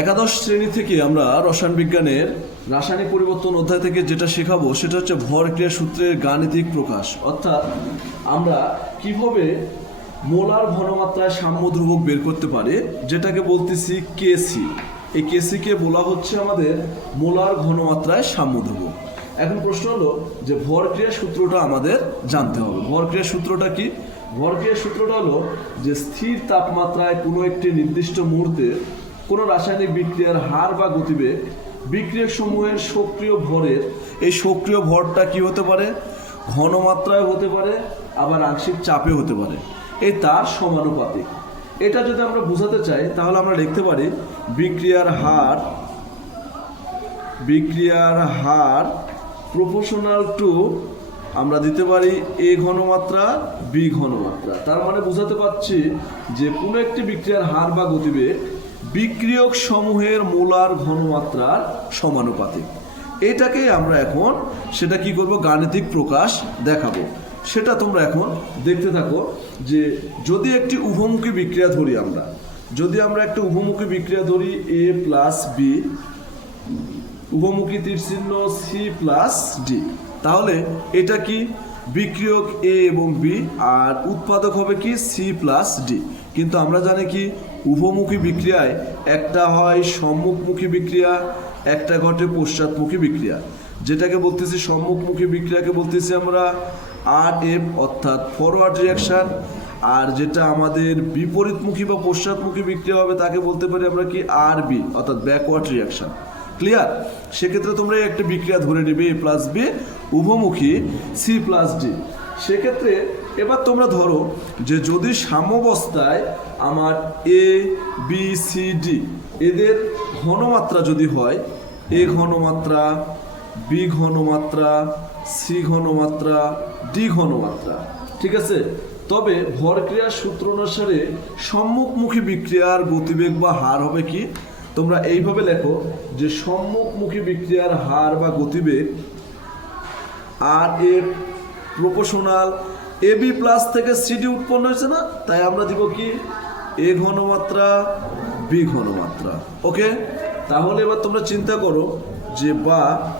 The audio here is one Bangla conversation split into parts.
একাদশ শ্রেণি থেকে আমরা রসায়ন বিজ্ঞানের রাসায়নিক পরিবর্তন অধ্যায় থেকে যেটা শেখাবো, সেটা হচ্ছে ভর ক্রিয়া সূত্রের গাণিতিক প্রকাশ। অর্থাৎ আমরা কীভাবে মোলার ঘনমাত্রায় সাম্য ধ্রুবক বের করতে পারি, যেটাকে বলতেছি কেসি। এই কেসিকে বলা হচ্ছে আমাদের মোলার ঘনমাত্রায় সাম্য ধ্রুবক। এখন প্রশ্ন হলো যে ভর ক্রিয়া সূত্রটা আমাদের জানতে হবে। ভর ক্রিয়া সূত্রটা কি? ভর ক্রিয়া সূত্রটা হলো যে স্থির তাপমাত্রায় কোনো একটি নির্দিষ্ট মুহূর্তে কোনো রাসায়নিক বিক্রিয়ার হার বা গতিবেগ বিক্রিয়ক সমূহের সক্রিয় ভরের, এই সক্রিয় ভরটা কি হতে পারে? ঘনমাত্রায় হতে পারে, আবার আংশিক চাপে হতে পারে। এই তার সমানুপাতিক। এটা যদি আমরা বোঝাতে চাই, তাহলে আমরা লিখতে পারি বিক্রিয়ার হার বিক্রিয়ার হার প্রপোর্শনাল টু আমরা দিতে পারি এ ঘনমাত্রা বি ঘনমাত্রা। তার মানে বোঝাতে পারছি যে কোনো একটি বিক্রিয়ার হার বা গতিবেগ বিক্রিয়ক সমূহের মোলার ঘনমাত্রার সমানুপাতিক। এটাকে আমরা এখন সেটা কি করব? গাণিতিক প্রকাশ দেখাবো। সেটা তোমরা এখন দেখতে থাকো যে যদি একটি উভমুখী বিক্রিয়া ধরি আমরা, যদি আমরা একটা উভমুখী বিক্রিয়া ধরি এ প্লাস বি উভমুখী তীর চিহ্ন সি প্লাস ডি তাহলে এটা কি? বিক্রিয়ক এ এবং বি আর উৎপাদক হবে কি? সি প্লাস ডি কিন্তু আমরা জানি কি? উভমুখী বিক্রিয়ায় একটা হয় সম্মুখমুখী বিক্রিয়া, একটা ঘটে পশ্চাৎমুখী বিক্রিয়া। যেটাকে বলতেছি সম্মুখমুখী বিক্রিয়াকে বলতেছি আমরা আর এফ অর্থাৎ ফরওয়ার্ড রিয়াকশন আর যেটা আমাদের বিপরীতমুখী বা পশ্চাৎমুখী বিক্রিয়া হবে তাকে বলতে পারি আমরা কি আর বি অর্থাৎ ব্যাকওয়ার্ড রিয়াকশন ক্লিয়ার সেক্ষেত্রে তোমরা একটা বিক্রিয়া ধরে নেবে এ প্লাস বি উভমুখী সি প্লাস ডি সেক্ষেত্রে এবার তোমরা ধরো যে যদি সাম্যবস্থায় আমার এ বি সি ডি এদের ঘনমাত্রা যদি হয় এ ঘনমাত্রা বি ঘনমাত্রা সি ঘনমাত্রা ডি ঘনমাত্রা, ঠিক আছে? তবে ভরক্রিয়ার সূত্র অনুসারে সম্মুখমুখী বিক্রিয়ার গতিবেগ বা হার হবে কি? তোমরা এইভাবে লেখো যে সম্মুখমুখী বিক্রিয়ার হার বা গতিবেগ আর এর প্রপোশনাল এ বি প্লাস থেকে সিডি উৎপন্ন হয়েছে না? তাই আমরা দিব কি? এ ঘনমাত্রা বি ঘনমাত্রা। ওকে তাহলে এবার তোমরা চিন্তা করো যে বা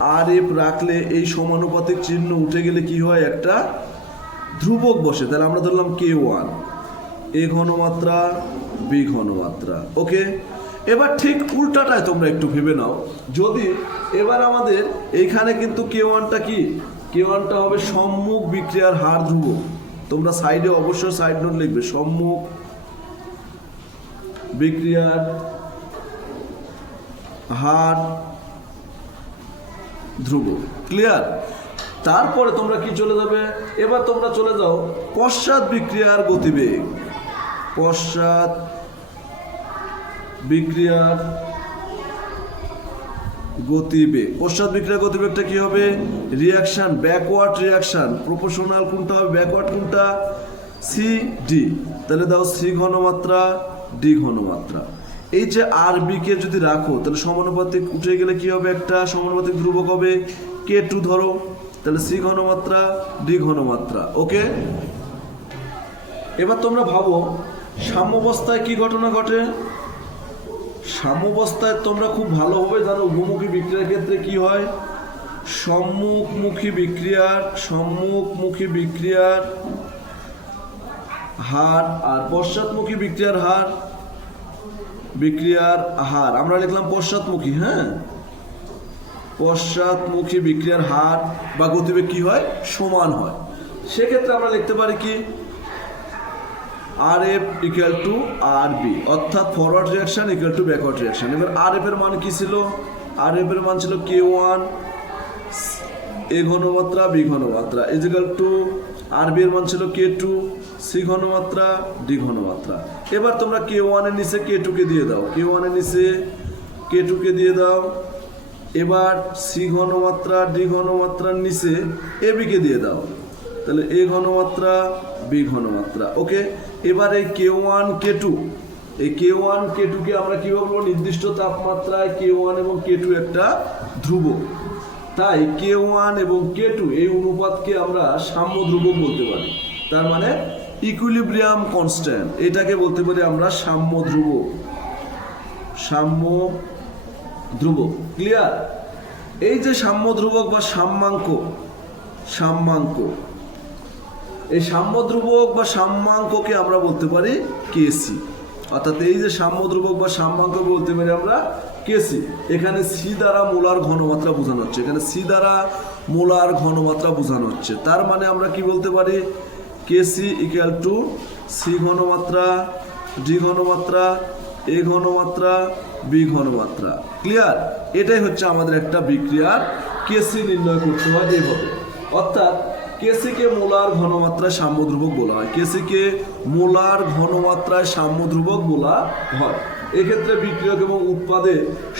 আর এফ রাখলে এই সমানুপাতিক চিহ্ন উঠে গেলে কি হয়? একটা ধ্রুবক বসে। তাহলে আমরা ধরলাম কে ওয়ান এ ঘনমাত্রা বি ঘনমাত্রা। ওকে এবার ঠিক উল্টাটায় তোমরা একটু ভেবে নাও। যদি এবার আমাদের এইখানে কিন্তু কে ওয়ানটা কি? কে ওয়ানটা হবে সম্মুখ বিক্রিয়ার হার ধ্রুবক। তোমরা সাইডে অবশ্যই সাইড নোট লিখবে, সম্মুখ বিক্রিয়ার হার ধ্রুব ক্লিয়ার তারপরে তোমরা কি চলে যাবে? এবার তোমরা চলে যাও পশ্চাৎ বিক্রিয়ার গতিবেগ। পশ্চাৎ বিক্রিয়ার গতিবেগ। পশ্চাৎ বিক্রিয়ার গতিবেগটা কি হবে? ব্যাকওয়ার্ড রিয়াকশন প্রপোর্শনাল কোনটা হবে? ব্যাকওয়ার্ড কোনটা? সি ডি তাহলে দাও সি ঘনমাত্রা ডি ঘনমাত্রা। এই যে আর কে যদি রাখো, তাহলে সমানুপাতিক উঠে গেলে কি হবে একটা? সমানুপাতিক ধ্রুবক হবে কে টু ধরো। তাহলে সি ঘনমাত্রা ডি ঘনমাত্রা। ওকে এবার তোমরা ভাবো, সাম্যবস্থায় কি ঘটনা ঘটে? সাম্যবস্থায় তোমরা খুব ভালোভাবে জানো উভমুখী বিক্রিয়ার ক্ষেত্রে কি হয়। সম্মুখমুখী বিক্রিয়ার সম্মুখমুখী বিক্রিয়ার হার আর পশ্চাৎমুখী বিক্রিয়ার হার বিক্রিয়ার হার। আমরা লিখলাম পশ্চাৎমুখী হ্যাঁ? পশ্চাৎমুখী বিক্রিয়ার হার বা গতিবেগ কি হয়? সমান হয়। সেক্ষেত্রে আমরা লিখতে পারি কি? R F equal to R B অর্থাৎ forward reaction equal to backward reaction এবার আর এফ এর মান কি ছিল? আর এফ এর মান ছিল কে ওয়ান এ ঘনমাত্রা বি ঘনমাত্রা। ইজিক্যাল টু আর বি এর মান ছিল কে টু সি ঘনমাত্রা ডি ঘনমাত্রা। এবার তোমরা কে ওয়ানের নিচে কে টুকে দিয়ে দাও। কে ওয়ানের নিচে কে টুকে দিয়ে দাও। এবার সি ঘনমাত্রা ডি ঘনমাত্রার নিচে এ বিকে দিয়ে দাও। তাহলে এ ঘনমাত্রা বি ঘনমাত্রা ওকে, এবার কে ওয়ান কে টু এই কে ওয়ান কে টুকে আমরা কি বলব? নির্দিষ্ট তাপমাত্রায় কে ওয়ান এবং কে টু একটা ধ্রুবক। তাই কে ওয়ান এবং কে টু এই অনুপাতকে আমরা সাম্য ধ্রুবক বলতে পারি। তার মানে ইকুইলিব্রিয়াম কনস্ট্যান্ট এটাকে বলতে পারি আমরা সাম্য ধ্রুবক। সাম্য ধ্রুবক। ক্লিয়ার এই যে সাম্য ধ্রুবক বা সাম্যাঙ্ক সাম্যাঙ্ক এই সাম্য ধ্রুবক বা সাম্যাঙ্ককে আমরা বলতে পারি কেসি। অর্থাৎ এই যে সাম্য ধ্রুবক বা সাম্যাঙ্ক বলতে পারি আমরা কেসি। এখানে সি দ্বারা মোলার ঘনমাত্রা বোঝানো হচ্ছে। এখানে সি দ্বারা মোলার ঘনমাত্রা বোঝানো হচ্ছে। তার মানে আমরা কি বলতে পারি? কেসি ইকুয়াল টু সি ঘনমাত্রা, ডি ঘনমাত্রা, এ ঘনমাত্রা, বি ঘনমাত্রা। ক্লিয়ার এটাই হচ্ছে আমাদের একটা বিক্রিয়ার কেসি নির্ণয় করতে হয় এইভাবে অর্থাৎ কেসিকে মোলার ঘনমাত্রায় সাম্যধ্রুবক বলা হয়। কেসিকে মোলার ঘনমাত্রায় সাম্যধ্রুবক বলা হয়। এক্ষেত্রে বিক্রিয়ক এবং উৎপাদে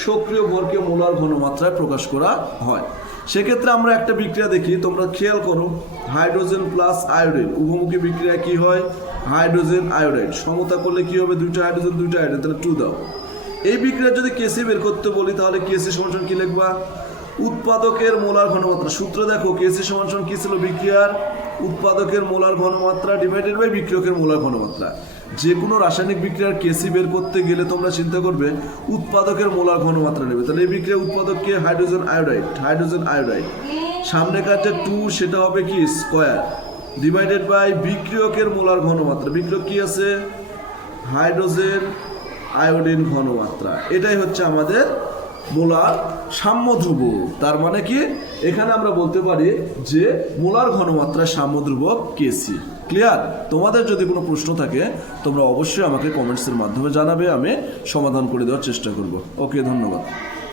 সক্রিয় ভরকে মোলার ঘনমাত্রায় প্রকাশ করা হয়। সেক্ষেত্রে আমরা একটা বিক্রিয়া দেখি, তোমরা খেয়াল করো, হাইড্রোজেন প্লাস আয়োডিন, উভমুখী বিক্রিয়া কি হয়? Hydrogen iodide. সমতা করলে কি হবে? দুইটা হাইড্রোজেন দুইটা হাইড্রোজেন তাহলে টু দাও। এই বিক্রিয়া যদি কেসি বের করতে বলি, তাহলে কেসি সমান কি লিখবা? উৎপাদকের মোলার ঘনমাত্রা। সূত্র দেখো কেসি সমান সমান কি ছিল বিক্রিয়ার উৎপাদকের মোলার ঘনমাত্রা ডিভাইডেড বাই বিক্রিয়কের মোলার ঘনমাত্রা। যে কোনো রাসায়নিক বিক্রিয়ার কেসি বের করতে গেলে তোমরা চিন্তা করবে, উৎপাদকের মোলার ঘনমাত্রা নেবে। তাহলে এই বিক্রিয়া উৎপাদককে হাইড্রোজেন আয়োডাইড হাইড্রোজেন আয়োডাইড সামনেকার যে টু সেটা হবে কি? স্কোয়ার ডিভাইডেড বাই বিক্রিয়কের মোলার ঘনমাত্রা। বিক্রিয়ক কি আছে? হাইড্রোজেন আয়োডিন ঘনমাত্রা। এটাই হচ্ছে আমাদের মোলার সাম্য ধ্রুবক তার মানে কি? এখানে আমরা বলতে পারি যে মোলার ঘনমাত্রা সাম্য ধ্রুবক কেসি ক্লিয়ার তোমাদের যদি কোনো প্রশ্ন থাকে, তোমরা অবশ্যই আমাকে কমেন্টসের মাধ্যমে জানাবে, আমি সমাধান করে দেওয়ার চেষ্টা করব। ওকে ধন্যবাদ।